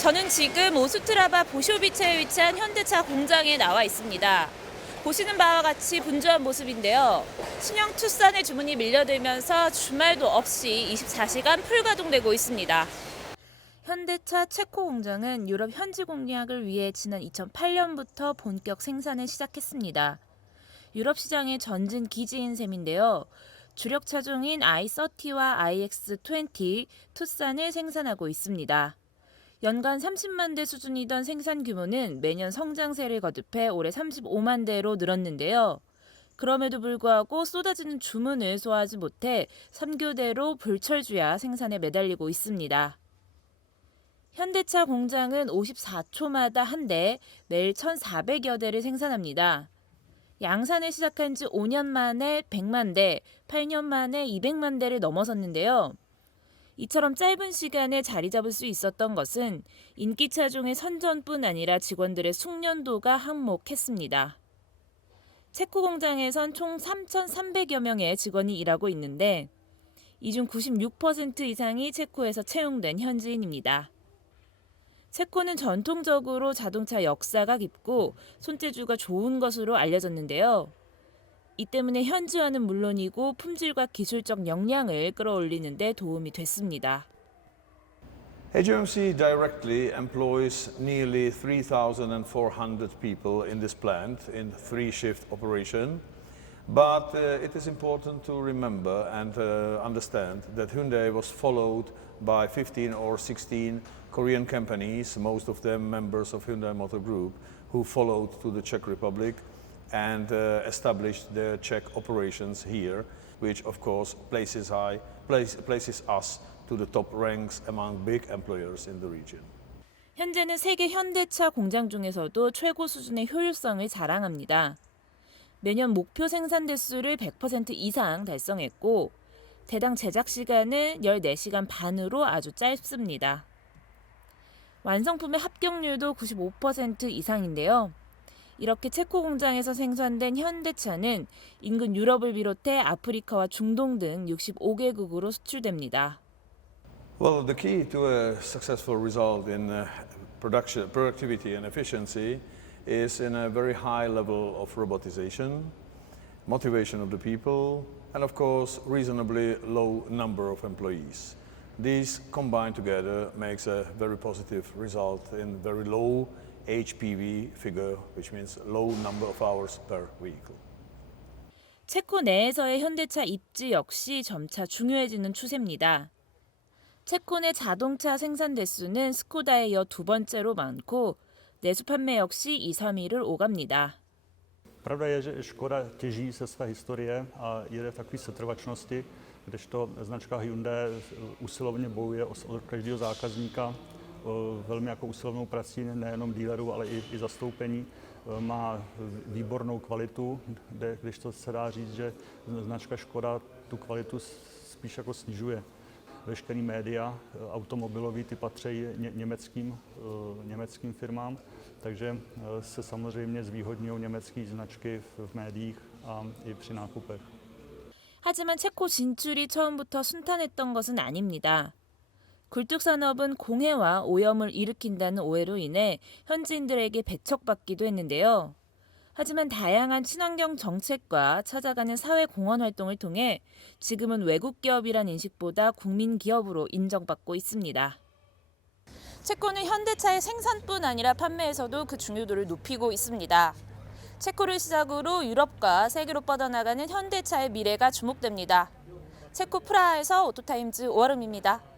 저는 지금 오스트라바 보쇼비체에 위치한 현대차 공장에 나와 있습니다. 보시는 바와 같이 분주한 모습인데요. 신형 투싼의 주문이 밀려들면서 주말도 없이 24시간 풀가동되고 있습니다. 현대차 체코 공장은 유럽 현지 공략을 위해 지난 2008년부터 본격 생산을 시작했습니다. 유럽 시장의 전진 기지인 셈인데요. 주력 차종인 i30와 iX20, 투싼을 생산하고 있습니다. 연간 30만 대 수준이던 생산 규모는 매년 성장세를 거듭해 올해 35만 대로 늘었는데요. 그럼에도 불구하고 쏟아지는 주문을 소화하지 못해 선교대로 불철주야 생산에 매달리고 있습니다. 현대차 공장은 54초마다 한 대, 매일 1,400여 대를 생산합니다. 양산을 시작한 지 5년 만에 100만 대, 8년 만에 200만 대를 넘어섰는데요. 이처럼 짧은 시간에 자리 잡을 수 있었던 것은 인기 차종의 선전뿐 아니라 직원들의 숙련도가 한몫했습니다. 체코 공장에선 총 3,300여 명의 직원이 일하고 있는데 이 중 96% 이상이 체코에서 채용된 현지인입니다. 체코는 전통적으로 자동차 역사가 깊고 손재주가 좋은 것으로 알려졌는데요. 이 때문에 현지화는 물론이고 품질과 기술적 역량을 끌어올리는 데 도움이 됐습니다. HMC directly employs nearly 3,400 people in this plant in three shift operation. But uh, it is important to remember and uh, understand that Hyundai was followed by 15 or 16 Korean companies, most of them members of Hyundai Motor Group, who followed to the Czech Republic and uh, established their Czech operations here, which of course places, high, place, places us to the top ranks among big employers in the region. 현재는 세계 현대차 공장 중에서도 최고 수준의 효율성을 자랑합니다. 매년 목표 생산 대수를 100% 이상 달성했고 대당 제작 시간은 14시간 반으로 아주 짧습니다. 완성품의 합격률도 95% 이상인데요. 이렇게 체코 공장에서 생산된 현대차는 인근 유럽을 비롯해 아프리카와 중동 등 65개국으로 수출됩니다. Well, the key to a successful result in uh, production, productivity and efficiency is in a very high level of robotization, motivation of the people, and of course, reasonably low number of employees. These combined together makes a very positive result in very low HPV figure, which means low number of hours per vehicle. 체코 내에서의 현대차 입지 역시 점차 중요해지는 추세입니다. 체코 내 자동차 생산 대수는 스코다에 이어 두 번째로 많고 내수 판매 역시 2, 3위를 오갑니다. Pravda je, že Škoda těží se své historie a jede v takové setrvačnosti, kdežto značka Hyundai usilovně bojuje o, každého zákazníka velmi jako usilovnou prací nejenom dílerů, ale i, i zastoupení. E, Má výbornou kvalitu, kde, když to se dá říct, že značka Škoda tu kvalitu s- spíš jako snižuje. Veškerý média e, automobilový ty patří ně, německým, e, německým firmám, takže e, se samozřejmě zvýhodňují německé značky v, v médiích a i při nákupech. 하지만 체코 진출이 처음부터 순탄했던 것은 아닙니다. 굴뚝 산업은 공해와 오염을 일으킨다는 오해로 인해 현지인들에게 배척받기도 했는데요. 하지만 다양한 친환경 정책과 찾아가는 사회 공헌 활동을 통해 지금은 외국 기업이란 인식보다 국민 기업으로 인정받고 있습니다. 체코는 현대차의 생산뿐 아니라 판매에서도 그 중요도를 높이고 있습니다. 체코를 시작으로 유럽과 세계로 뻗어나가는 현대차의 미래가 주목됩니다. 체코 프라하에서 오토타임즈 오아름입니다.